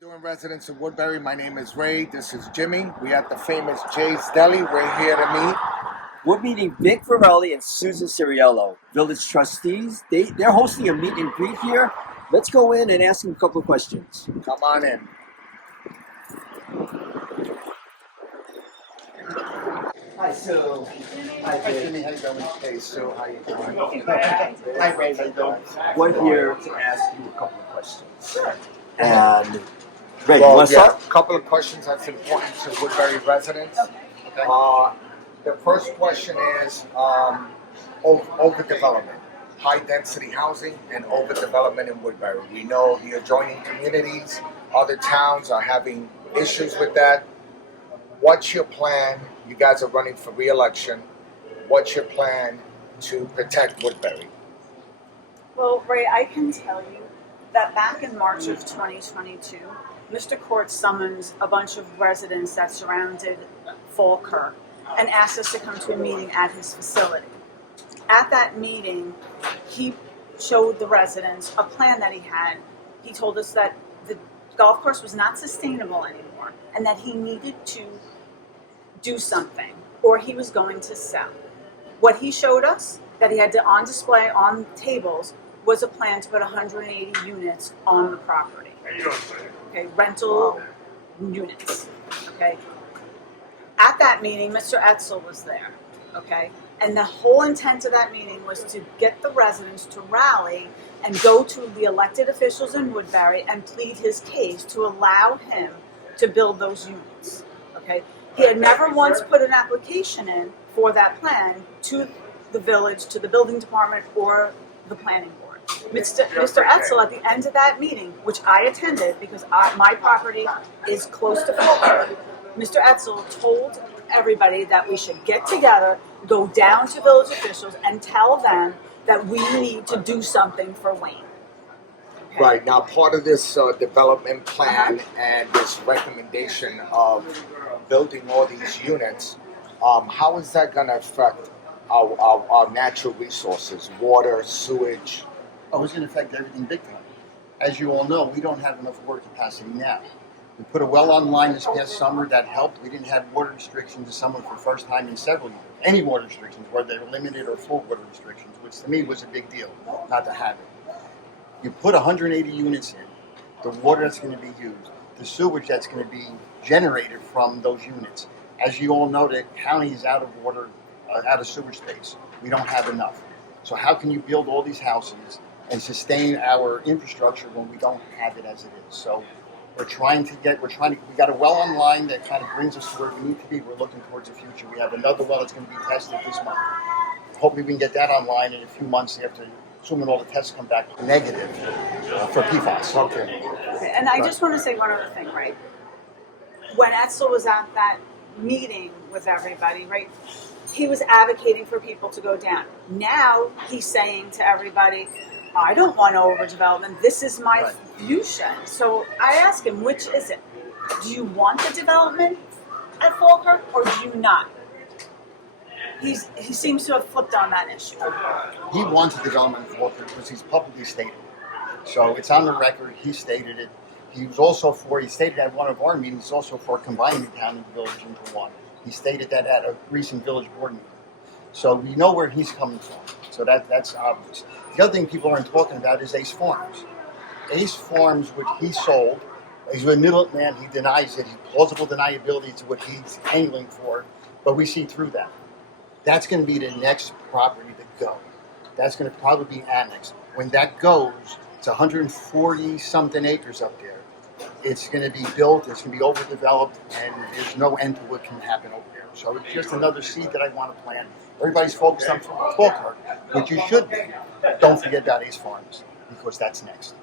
Doing, residents of Woodbury? My name is Ray. This is Jimmy. We at the famous Jay's Deli. We're here to meet. We're meeting Vic Ferrarelli and Fries-Ciriello, village trustees. They're hosting a meet and greet here. Let's go in and ask them a couple of questions. Come on in. Hi, Sue. Hi, Jimmy. How you doing? Hey, Sue. How you doing? Hi, Ray. How you doing? We're here to ask you a couple of questions. And Ray, Well, what's up? a couple of questions that's important to Woodbury residents. Okay. The first question is overdevelopment, high density housing, and overdevelopment in Woodbury. We know the adjoining communities, other towns are having issues with that. What's your plan? You guys are running for re-election. What's your plan to protect Woodbury? Well, Ray, I can tell you that back in March of 2022, Mr. Court summoned a bunch of residents that surrounded Falkirk and asked us to come to a meeting at his facility. At that meeting, he showed the residents a plan that he had. He told us that the golf course was not sustainable anymore and that he needed to do something or he was going to sell. What he showed us that he had to on display on tables was a plan to put 180 units on the property. Okay, rental units. Okay. At that meeting, Mr. Etzel was there. Okay, and the whole intent of that meeting was to get the residents to rally and go to the elected officials in Woodbury and plead his case to allow him to build those units. Okay, he had never once put an application in for that plan to the village, to the building department, or the planning board. Mr. Etzel, at the end of that meeting, which I attended because my property is close to Falkirk, Mr. Etzel told everybody that we should get together, go down to village officials, and tell them that we need to do something for Wayne. Okay? Right, now part of this development plan and this recommendation of building all these units, how is that going to affect our natural resources, water, sewage? Oh, it's going to affect everything big time. As you all know, we don't have enough water capacity now. We put a well online this past summer that helped. We didn't have water restrictions this summer for the first time in several years. Any water restrictions, whether they were limited or full water restrictions, which to me was a big deal, not to have it. You put 180 units in, the water that's going to be used, the sewage that's going to be generated from those units. As you all know, the county is out of water, out of sewage space. We don't have enough. So how can you build all these houses and sustain our infrastructure when we don't have it as it is? So we got a well online that kind of brings us to where we need to be. We're looking towards the future. We have another well that's going to be tested this month. Hopefully we can get that online in a few months after, assuming all the tests come back negative for PFAS. Okay. And I just want to say one other thing, right? When Etzel was at that meeting with everybody, right, he was advocating for people to go down. Now he's saying to everybody, I don't want overdevelopment. This is my fusion. So I ask him, which is it? Do you want the development at Falkirk or do you not? He seems to have flipped on that issue. He wants a development in Falkirk because he's publicly stated it. So it's on the record. He stated it. He stated at one of our meetings, also for combining the town and the village into one. He stated that at a recent village board meeting. So we know where he's coming from. So that's obvious. The other thing people aren't talking about is Ace Farms. Ace Farms, which he sold, he's a middleman. He denies it. He's plausible deniability to what he's angling for, but we see through that. That's going to be the next property to go. That's going to probably be annexed. When that goes, it's 140 something acres up there. It's going to be built. It's going to be overdeveloped, and there's no end to what can happen over there. So it's just another seed that I want to plant. Everybody's focused on Falkirk, which you should be. Don't forget about Ace Farms, because that's next.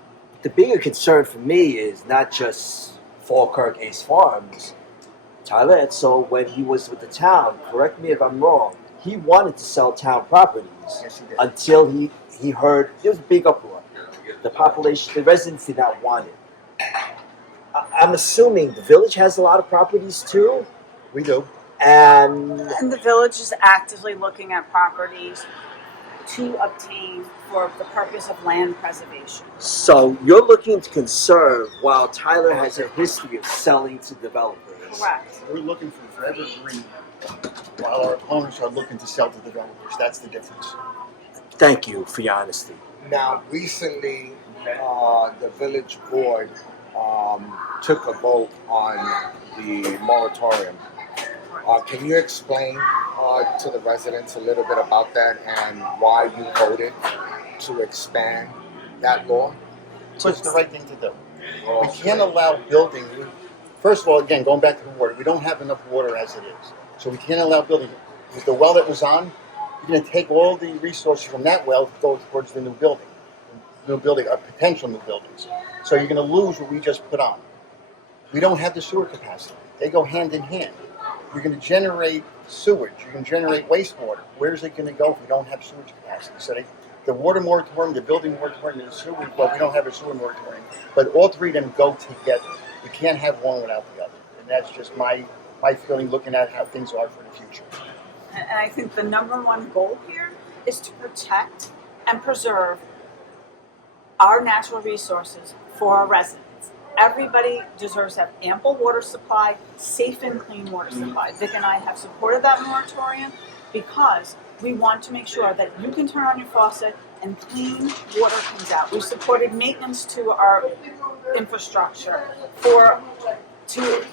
The bigger concern for me is not just Falkirk Ace Farms. Tyler Etzel, when he was with the town, correct me if I'm wrong, he wanted to sell town properties. Yes, he did. Until he heard there was a big uproar. The population, the residents did not want it. I'm assuming the village has a lot of properties too. We do. And the village is actively looking at properties to obtain for the purpose of land preservation. So you're looking to conserve while Tyler has a history of selling to developers. Correct. We're looking for forever green, while our opponents are looking to sell to developers. That's the difference. Thank you for your honesty. Now, recently, the village board took a vote on the moratorium. Can you explain to the residents a little bit about that and why you voted to expand that law? So it's the right thing to do. We can't allow building. First of all, again, going back to the water, we don't have enough water as it is. So we can't allow building. With the well that was on, you're going to take all the resources from that well to go towards the new building, or potential new buildings. So you're going to lose what we just put on. We don't have the sewer capacity. They go hand in hand. You're going to generate sewage. You're going to generate wastewater. Where's it going to go if we don't have sewage capacity? So the water moratorium, the building moratorium, and the sewer, well, we don't have a sewer moratorium. But all three of them go together. You can't have one without the other. And that's just my feeling looking at how things are for the future. And I think the number one goal here is to protect and preserve our natural resources for our residents. Everybody deserves to have ample water supply, safe and clean water supply. Vic and I have supported that moratorium because we want to make sure that you can turn on your faucet and clean water comes out. We supported maintenance to our infrastructure to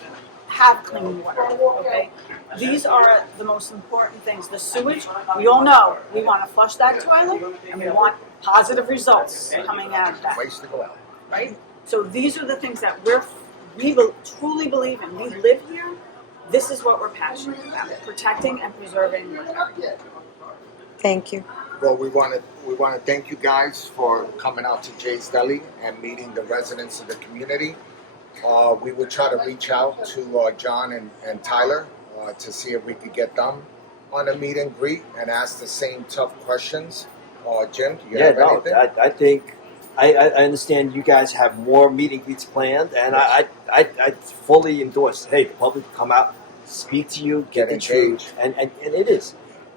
have clean water, okay? These are the most important things. The sewage, we all know, we want to flush that toilet and we want positive results coming out of that, Ways to go out. right? So these are the things that we truly believe in. We live here. This is what we're passionate about: protecting and preserving Woodbury. Thank you. Well, we want to thank you guys for coming out to Jay's Deli and meeting the residents of the community. We will try to reach out to John and Tyler to see if we could get them on a meet and greet and ask the same tough questions. Jim, do you have anything? I think I understand you guys have more meet and greets planned, and I fully endorse. Hey, the public come out, speak to you, get the truth, and it is.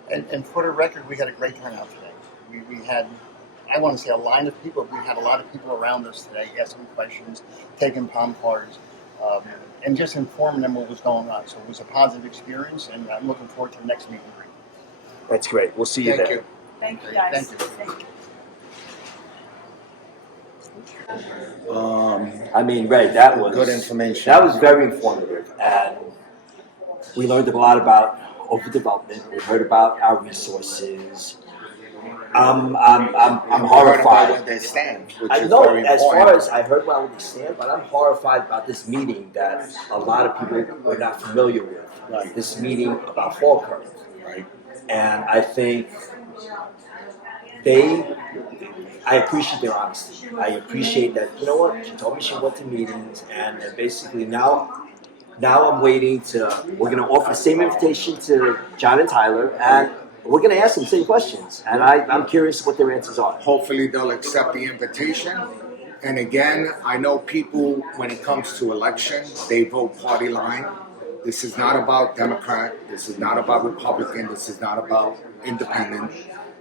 And for the record, we had a great turnout today. We had, I want to say, a line of people. We had a lot of people around us today asking questions, taking palm cards, and just informing them what was going on. So it was a positive experience, and I'm looking forward to the next meet and greet. That's great. We'll see you Thank there. you. Thank you, guys. Thank you. Thank you. I mean, Ray, that was Good information. That was very informative, and we learned a lot about overdevelopment. We heard about our resources. I'm horrified. Where they stand, which I is know, very as important. far as I heard where they stand, but I'm horrified about this meeting that a lot of people were not familiar with. Right. This meeting about Falkirk. Right. And I think I appreciate their honesty. I appreciate that, you know what, she told me she went to meetings, and basically now I'm waiting we're going to offer the same invitation to John and Tyler, and we're going to ask them the same questions. And I'm curious what their answers are. Hopefully they'll accept the invitation. And again, I know people, when it comes to election, they vote party line. This is not about Democrat. This is not about Republican. This is not about independent.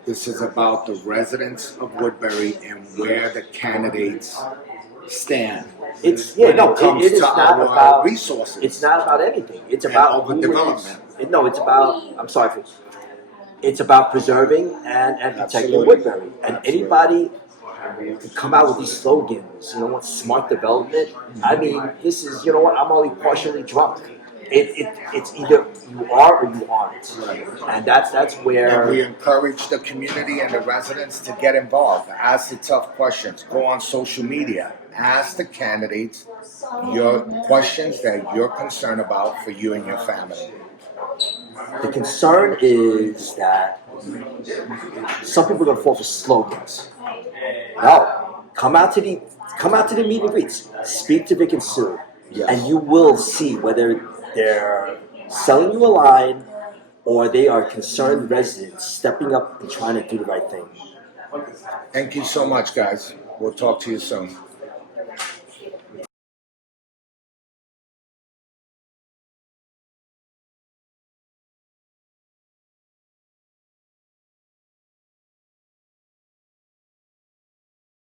This is about the residents of Woodbury and where the candidates stand. It is not our about resources. It's not about anything. It's about overdevelopment. It's about. I'm sorry. It's about preserving and protecting Absolutely. Woodbury. And Absolutely. anybody can come out with these slogans. You know what? Smart development. I mean, this is. You know what? I'm only partially drunk. It's either you are or you aren't, and that's where. And we encourage the community and the residents to get involved. Ask the tough questions. Go on social media. Ask the candidates your questions that you're concerned about for you and your family. The concern is that some people are going to fall for slogans. No, come out to the meet and greets. Speak to Vic and Sue, and you will see whether they're selling you a line or they are concerned residents stepping up and trying to do the right thing. Thank you so much, guys. We'll talk to you soon.